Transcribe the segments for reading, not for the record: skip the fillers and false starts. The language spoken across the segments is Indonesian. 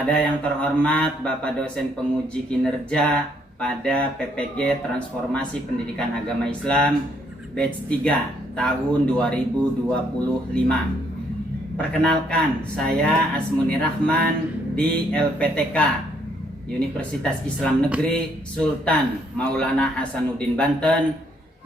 Kepada yang terhormat Bapak dosen penguji kinerja pada PPG Transformasi Pendidikan Agama Islam batch 3 tahun 2025. Perkenalkan, saya Asmuni Rahman di LPTK Universitas Islam Negeri Sultan Maulana Hasanuddin Banten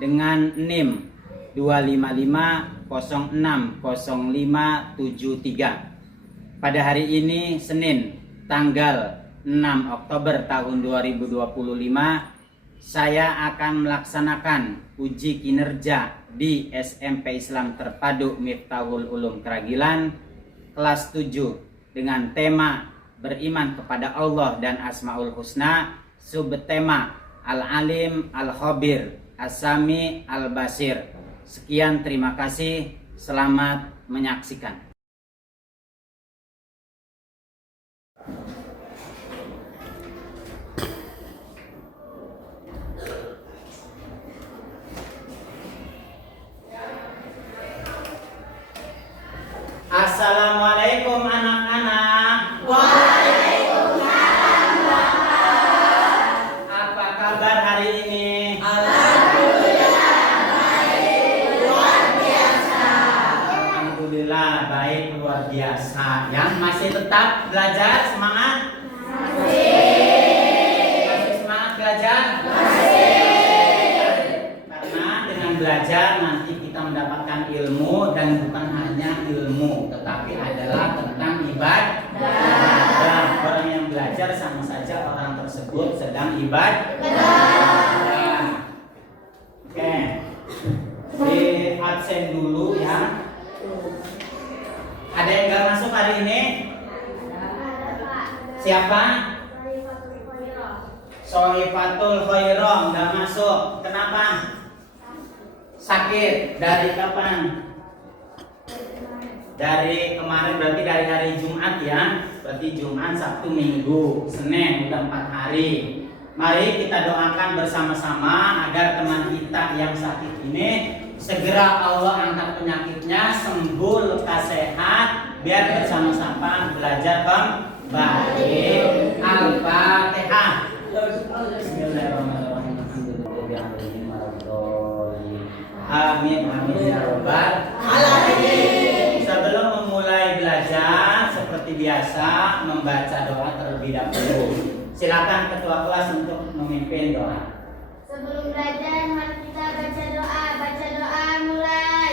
dengan NIM 255060573. Pada hari ini Senin tanggal 6 Oktober tahun 2025, saya akan melaksanakan uji kinerja di SMP Islam Terpadu Miftahul Ulum Keragilan kelas 7 dengan tema beriman kepada Allah dan Asmaul Husna, subtema Al-Alim Al-Khabir As-Sami Al-Basir. Sekian, terima kasih, selamat menyaksikan. Assalamualaikum anak-anak. Waalaikumsalam Bapak. Apa kabar hari ini? Alhamdulillah baik, luar biasa. Alhamdulillah baik, luar biasa. Yang masih tetap belajar, semangat? Masih semangat belajar? Karena dengan belajar nanti kita mendapatkan ilmu, dan bukan hanya ilmu, tetapi adalah tentang ibadah. Dan orang yang belajar sama saja orang tersebut sedang ibadah. Oke, di absen dulu ya. Ada yang nggak masuk hari ini? Siapa? Sohifatul Khairoh nggak masuk. Kenapa? Sakit. Dari kapan? Dari kemarin, berarti dari hari Jumat ya. Berarti Jumat, Sabtu, Minggu, Senin, udah 4 hari. Mari kita doakan bersama-sama agar teman kita yang sakit ini segera Allah angkat penyakitnya, sembuh, lekas sehat, biar bersama-sama belajar kembali. Al-Fatihah. Bismillahirrahmanirrahim. Amin amin ya robbal alamin. Sebelum memulai belajar, seperti biasa membaca doa terlebih dahulu. Silakan ketua kelas untuk memimpin doa. Sebelum belajar, mari kita baca doa. Baca doa mulai.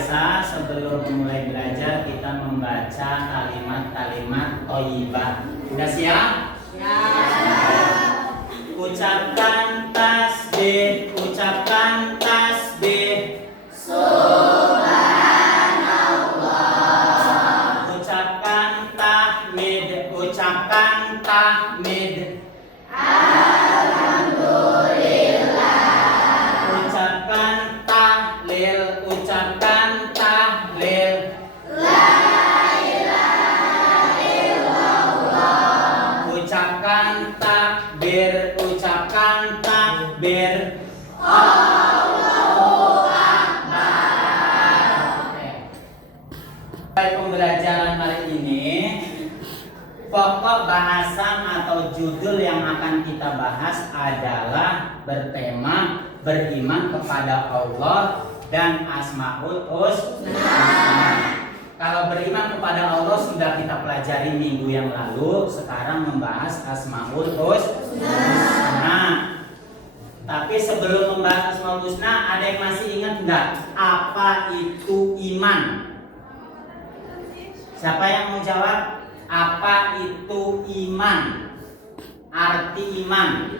biasa sebelum memulai belajar kita membaca kalimat-kalimat thayyibah. Sudah siap? Ucapkan tasbih, ucapkan tasbih. Ucapkan tahmid, ucapkan tahmid. Ucapkan tahlil, ucapkan tahlil. Ucapkan takbir, ucapkan takbir. Pada pembelajaran kali ini, pokok bahasan atau judul yang akan kita bahas adalah bertema beriman kepada Allah dan Asmaul Husna. Kalau beriman kepada Allah sudah kita pelajari minggu yang lalu, sekarang membahas Asmaul Husna. Tapi sebelum membahas Asmaul Husna, ada yang masih ingat enggak apa itu iman? Siapa yang mau jawab? Apa itu iman? Arti iman.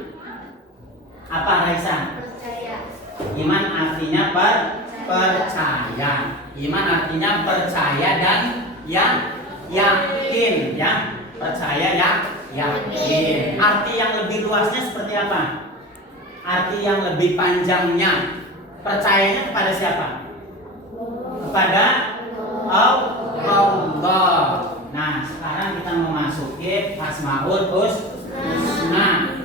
Apa Raisa? Percaya. Iman artinya percaya. Iman artinya percaya dan yakin, ya. Percaya yakin. Arti yang lebih luasnya seperti apa? Arti yang lebih panjangnya. Percayanya kepada siapa? Kepada Allah. Nah, sekarang kita memasuki Asmaul Husna.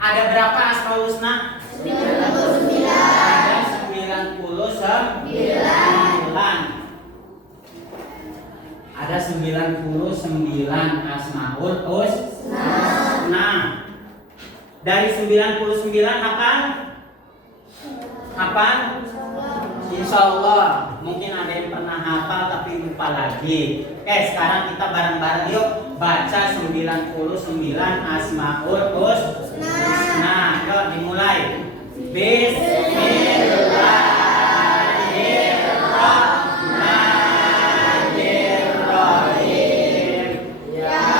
Ada berapa Asmaul Husna? 99. Ada 99. Ada 99 Asmaul Husna. Nah, dari 99 hafal? Insya Allah. Mungkin ada yang pernah hafal tapi lupa lagi. Sekarang kita bareng-bareng yuk baca 99 Asmaul Husna. Yuk dimulai. Bismillahirrahmanirrahim. Ya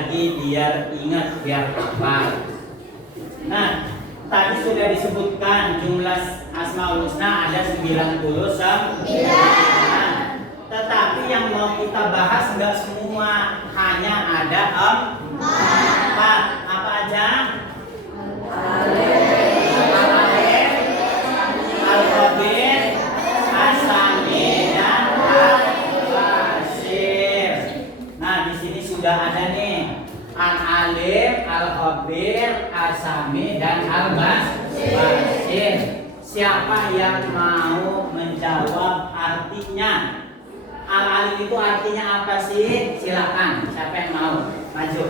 lagi biar ingat, biar hafal. Nah, tadi sudah disebutkan jumlah Asmaul Husna ada 99. Tetapi yang mau kita bahas enggak semua, hanya ada 4. Apa aja? Al-Alif, Al-Khabir, As-Sami, dan Al-Basir. Nah, di sini sudah ada nih Al-Alif, Al-Khabir, As-Sami, dan Al-Basir. Siapa yang mau menjawab artinya? Al-Alif itu artinya apa sih? Silakan. Siapa yang mau? Maju.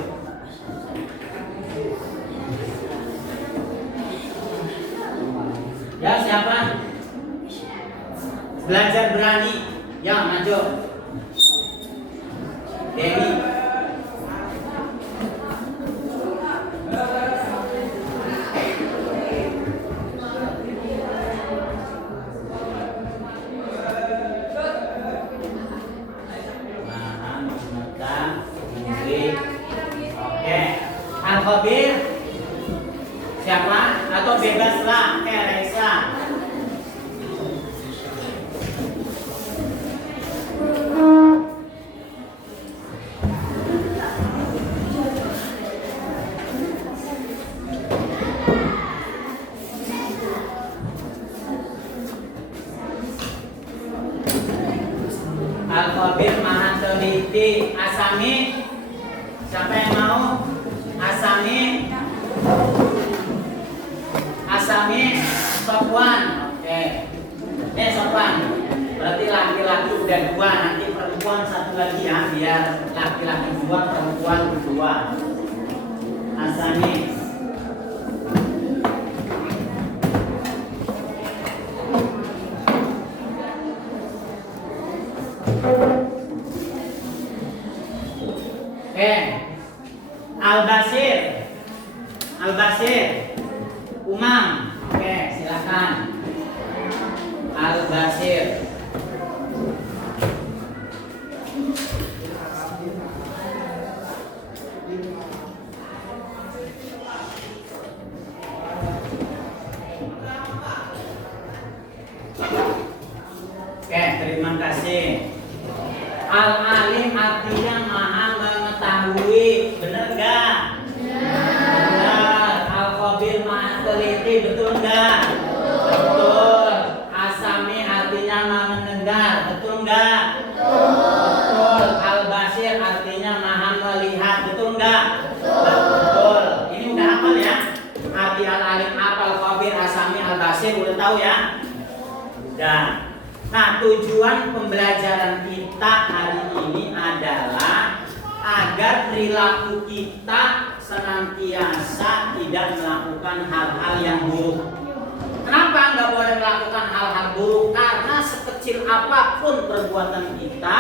Ya, siapa? Belajar berani. Ya, maju. Dewi. Al-Khabir siapa? Atau bebaslah kayak Raisa. Al-Khabir maha teliti. As-Sami siapa yang mau? As-Sami, As-Sami, Sofwan. Oke. Sofwan. Berarti laki-laki udah 2, nanti perempuan 1 lagi ya, biar laki-laki 2, perempuan 2. As-Sami. Al-Basir. Al-Basir. Umam. Oke, silakan. Al-Basir. Oke, terima kasih. Al-Alim artinya maha mengetahui, benar enggak? Benar. Al-Khabir maha teliti, betul enggak? Betul. As-Sami artinya maha mendengar, betul enggak? Betul. Al-Basir artinya maha melihat, betul enggak? Betul. Ini udah hafal ya? Arti Al-Alim apa? Al-Khabir, As-Sami, Al-Basir udah tahu ya? Udah. Nah, tujuan pembelajaran kita hari ini adalah agar perilaku kita senantiasa tidak melakukan hal-hal yang buruk. Kenapa nggak boleh melakukan hal-hal buruk? Karena sekecil apapun perbuatan kita,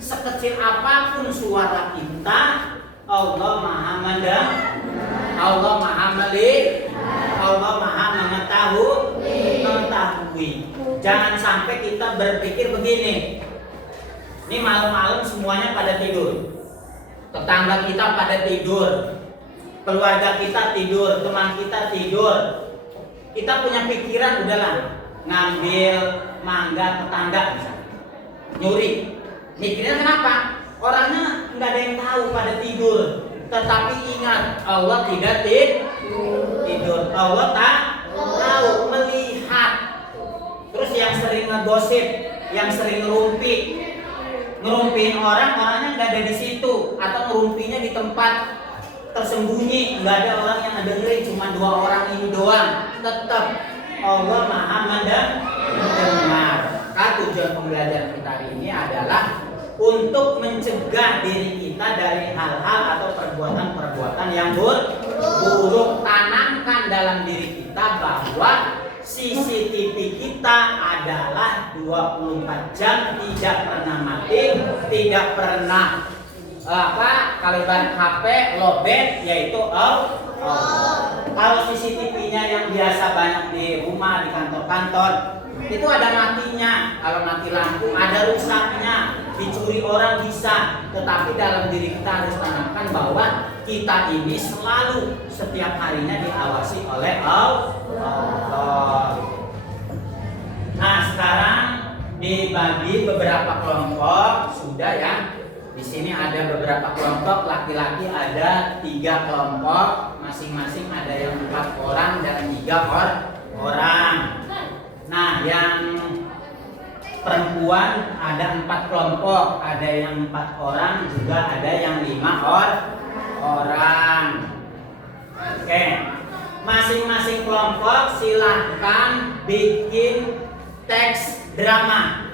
sekecil apapun suara kita, Allah Maha mendengar, Allah Maha melihat, Allah Maha mengetahui. Jangan sampai kita berpikir begini. Ini malam-malam semuanya pada tidur. Tetangga kita pada tidur. Keluarga kita tidur, teman kita tidur. Kita punya pikiran udahlah ngambil mangga tetangga misalnya. Nyuri. Mikirnya kenapa? Orangnya nggak ada yang tahu pada tidur. Tetapi ingat, Allah tidak tidur. Allah tak tahu, melihat. Terus yang sering ngegosip, yang sering ngerumpiin orang, orangnya nggak ada di situ, atau ngerumpinya di tempat tersembunyi, nggak ada orang yang dengerin, cuma 2 orang ini doang. Tetap Allah Maha mendengar. Maka tujuan pembelajaran kita hari ini adalah untuk mencegah diri kita dari hal-hal atau perbuatan-perbuatan yang buruk. Tanamkan dalam diri kita bahwa CCTV kita adalah 24 jam, tidak pernah mati, tidak pernah kalau ibarat HP lowbat, yaitu kalau CCTV-nya yang biasa banyak di rumah, di kantor-kantor, itu ada matinya. Kalau mati lampu ada rusaknya. dicuri orang bisa, tetapi dalam diri kita harus tanamkan bahwa kita ini selalu setiap harinya diawasi oleh Allah. Nah, sekarang dibagi beberapa kelompok sudah ya. Di sini ada beberapa kelompok, laki-laki ada 3 kelompok, masing-masing ada yang 4 orang dan 3 orang. Nah, yang perempuan ada 4 kelompok, ada yang 4 orang, juga ada yang 5 orang. Oke, masing-masing kelompok silahkan bikin teks drama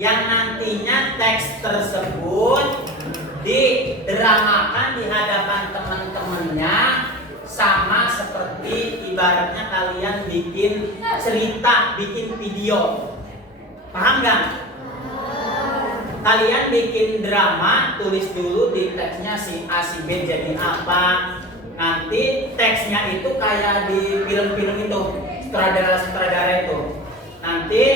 yang nantinya teks tersebut didramakan di hadapan teman-temannya, sama seperti ibaratnya kalian bikin cerita, bikin video. Paham nggak? Kalian bikin drama, tulis dulu di teksnya si A si B jadi apa. Nanti teksnya itu kayak di film-film itu, sutradara-sutradara itu. Nanti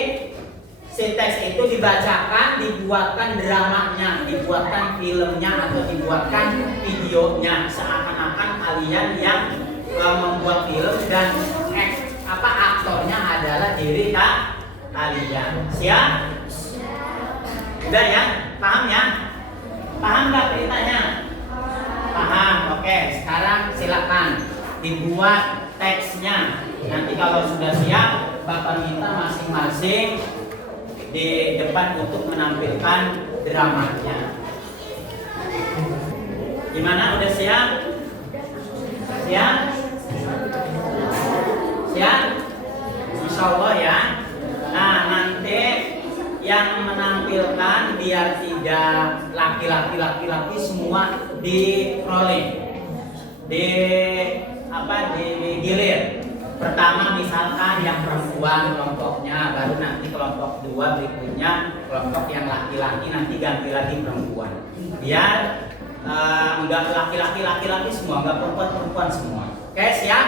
si teks itu dibacakan, dibuatkan dramanya, dibuatkan filmnya atau dibuatkan videonya, seakan-akan kalian yang membuat film dan aktornya adalah diri kalian. Siap? Udah ya? Paham ya? Paham nggak ceritanya? Paham. Oke, sekarang silakan dibuat teksnya. Nanti kalau sudah siap, Bapak minta masing-masing di depan untuk menampilkan dramanya. Gimana, udah siap? Siap? Siap? Insya Allah ya. Nah, nanti yang menampilkan biar tidak laki-laki semua di rolling, digilir. Pertama misalkan yang perempuan kelompoknya, baru nanti kelompok 2 berikutnya kelompok yang laki-laki, nanti ganti lagi perempuan. Biar enggak laki-laki semua, enggak perempuan semua. Oke, siap?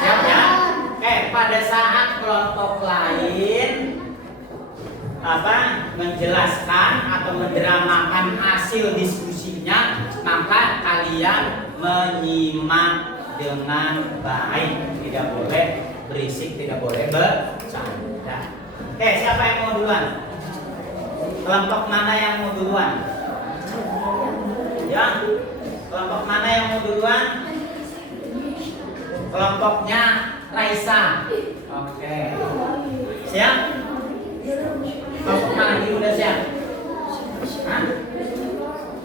Siap ya? Oke, pada saat kelompok lain menjelaskan atau mendramakan hasil diskusinya, maka kalian menyimak dengan baik, tidak boleh berisik, tidak boleh bercanda. Oke, siapa yang mau duluan? Kelompok mana yang mau duluan? Ya, kelompok mana yang mau duluan? Kelompoknya Raisa. Oke, siap? Kelompok mana ini udah siap? Hah?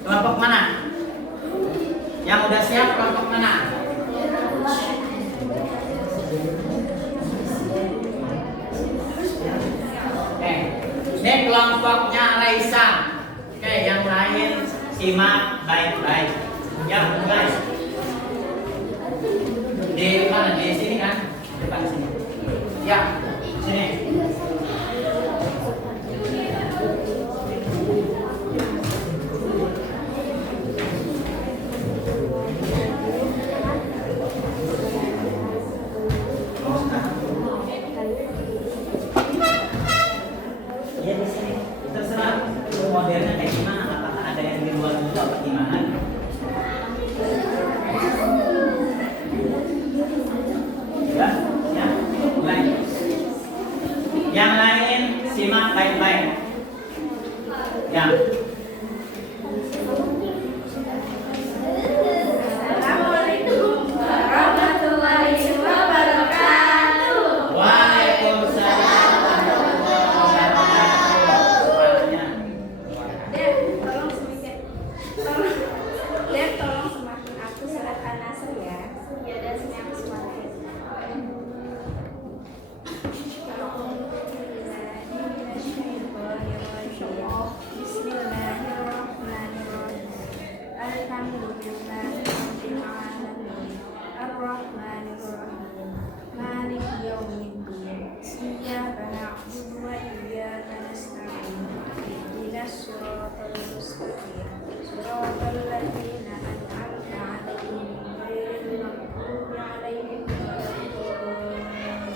Kelompok mana? Yang udah siap kelompok mana? Ini kelompoknya Raisa. Oke, yang lain simak baik-baik. Ya, mulai. Di mana? Di sini kan? Depan sini. Ya, sini. Ya di sini. Terserah modelnya kayak gimana, apakah ada yang di luar juga apa gimana? Ya, ya, mulai. Yang lain simak baik-baik. Ya. Assalamualaikum warahmatullahi wabarakatuh. Waalaikumsalam warahmatullahi wabarakatuh. Tolong semakin aku surat An-Nasr ya. Ya, dan sini aku semuanya. Bismillahirrahmanirrahim. Alhamdulillahirabbil alamin. Arrahmanirrahim. Maliki yaumiddin. Iyyaka na'budu wa iyyaka nasta'in. Ihdinas siratal mustaqim. Siratal ladzina an'amta 'alaihim ghairil maghdubi 'alaihim waladdallin.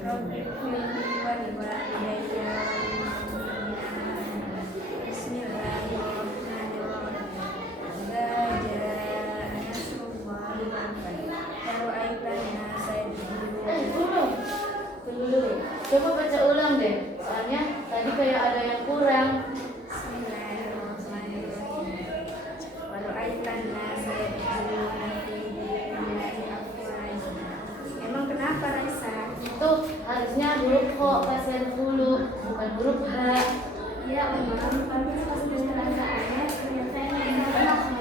Rabbi ighfirli wa liwalidayya wal mu'minina huruf H. Ya, memang pantas pas penyelesaiannya ternyata yang salah.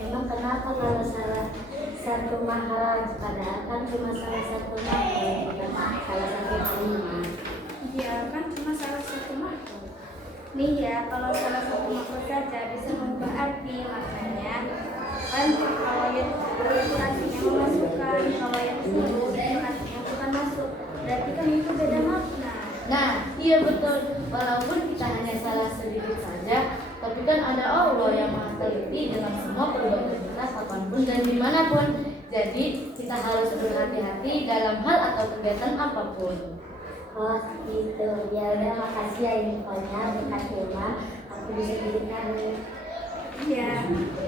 Emang kenapa kalau salah satu mahraj? Padahal kan cuma salah satu mahraj, bukan salah satu kalimat. Iya kan cuma salah satu makhluk. Nih ya, kalau salah satu makhluk saja bisa mengubah arti. Makanya kan kalau yang itu artinya memasukkan, kalau yang suruh itu artinya bukan masuk. Berarti kan itu beda makna. Nah, iya betul. Walaupun kita hanya salah sedikit saja, tapi kan ada Allah yang maha teliti dalam semua perbuatan kita kapanpun dan dimanapun. Jadi kita harus berhati-hati dalam hal atau kegiatan apapun. Oh gitu, ya udah makasih ya infonya, berkat Hilma aku bisa berikan nih. Iya,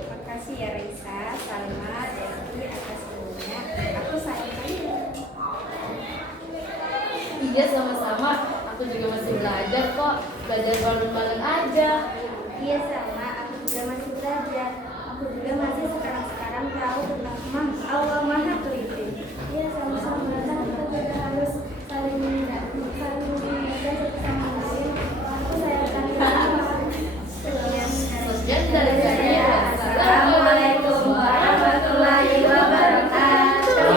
makasih ya Raisa, Salma, Devi atas ilmunya. Aku sayang kalian. Iya sama-sama, aku juga masih belajar kok. Belajar bareng-bareng aja. Iya sama, aku juga masih belajar. Aku juga masih sekarang tahu tentang Allah Maha Teliti. Iya sama-sama, kan kita juga harus saling menjaga satu sama lain. Aku sayang kalian. Sekian dari saya. Assalamualaikum warahmatullahi wabarakatuh.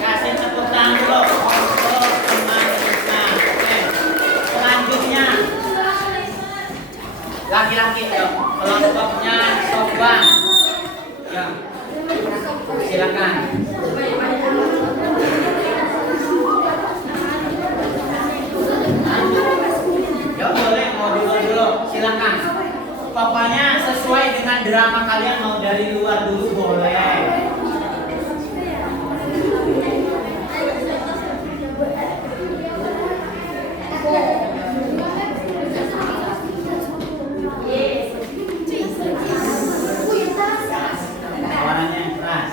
Kasih tepuk tangan dulu untuk teman kita. Oke. Selanjutnya laki-laki dong. Kelompoknya Sobang. Ya. Silakan. Ya boleh mau dulu. Silakan. Pokoknya sesuai dengan drama kalian, mau dari luar dulu boleh. Suaranya yang keras.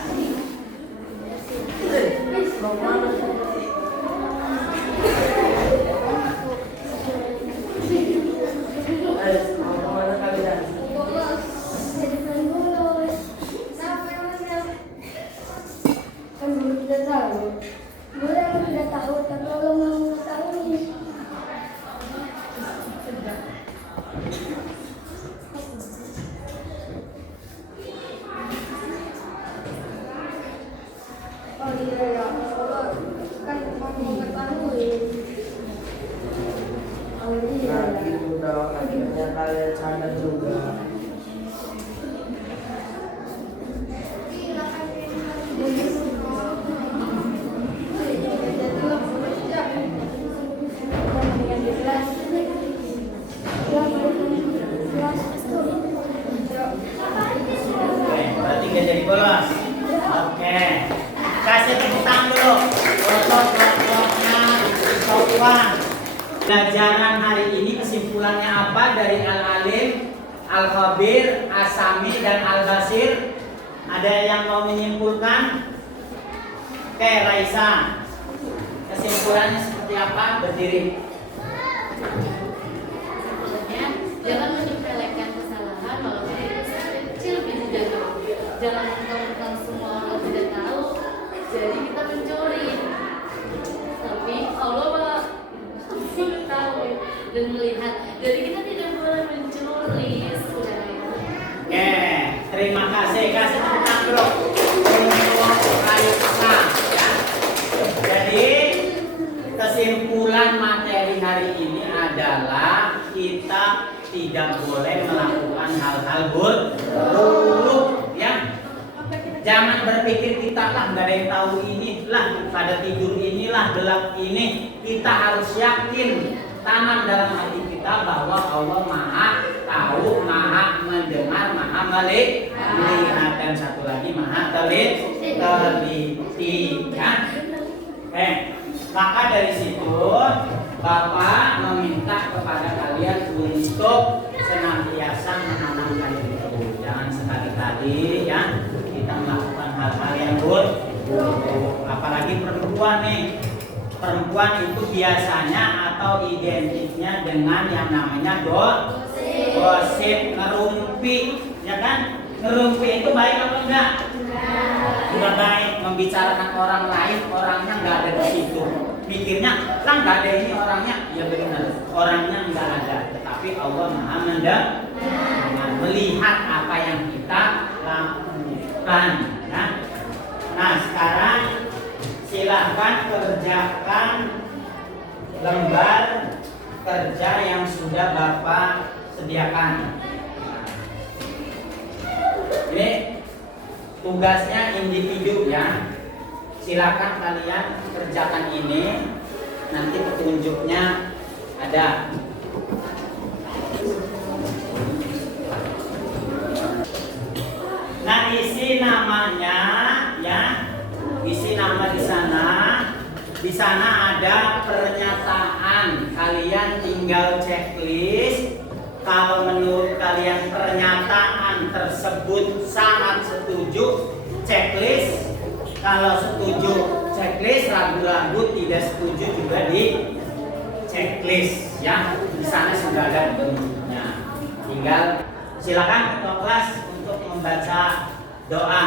Kan belum tidak tahu. Boleh aku tidak tahu, tapi Allah mau mengetahui. Oh iya ya Allah, kan mau mengetahui. Oh iya. Nah gitu dong, akhirnya kalian sadar juga. Oke, berarti nggak jadi bolos. Oke, kasih tepuk tangan dulu untuk kelompoknya Sobang. Pelajaran hari ini kesimpulannya apa dari Al-Alim, Al-Khabir, As-Sami, dan Al-Basir? Ada yang mau menyimpulkan? Oke, Raisa, kesimpulannya seperti apa? Berdiri. Sebenarnya jangan menyepelekan kesalahan walaupun itu kecil bisa jadi. Jangan mentang-mentang semua orang tidak tahu, jadi kita mencuri. Tapi Allah malah mengetahui dan melihat. Jadi kita tidak boleh mencuri. Oke, terima kasih. Kasih tepuk tangan bro untuk Raisa. Ya. Jadi kesimpulan materi hari ini adalah kita tidak boleh melakukan hal-hal buruk, ya. Jangan berpikir kita lah nggak ada yang tahu ini lah, pada tidur inilah gelap ini. Kita harus yakin, tanam dalam hati kita bahwa Allah Maha tahu, Maha mendengar, Maha melihat, dan satu lagi Maha teliti. Ya. Maka dari situ Bapak meminta kepada kalian untuk senantiasa menanamkan itu. Jangan sekali-kali ya kita melakukan hal-hal yang buruk. Apalagi perempuan nih. Perempuan itu biasanya atau identiknya dengan yang namanya gosip, ngerumpi, ya kan? Ngerumpi itu baik apa enggak? Enggak baik, membicarakan orang lain, orangnya enggak ada di situ. mikirnya lah nggak ada ini orangnya. Ya benar, orangnya nggak ada, tetapi Allah Maha mendengar, melihat apa yang kita lakukan. Nah sekarang silahkan kerjakan lembar kerja yang sudah Bapak sediakan. Ini tugasnya individu ya. Silakan kalian kerjakan ini. Nanti petunjuknya ada. Nah, isi namanya ya. Isi nama di sana. Di sana ada pernyataan. Kalian tinggal checklist. Kalau menurut kalian pernyataan tersebut sangat setuju, checklist. Kalau setuju, checklist. Ragu-ragu tidak setuju juga di checklist ya. Di sana sudah ada petunjuknya. Tinggal silakan ketua kelas untuk membaca doa.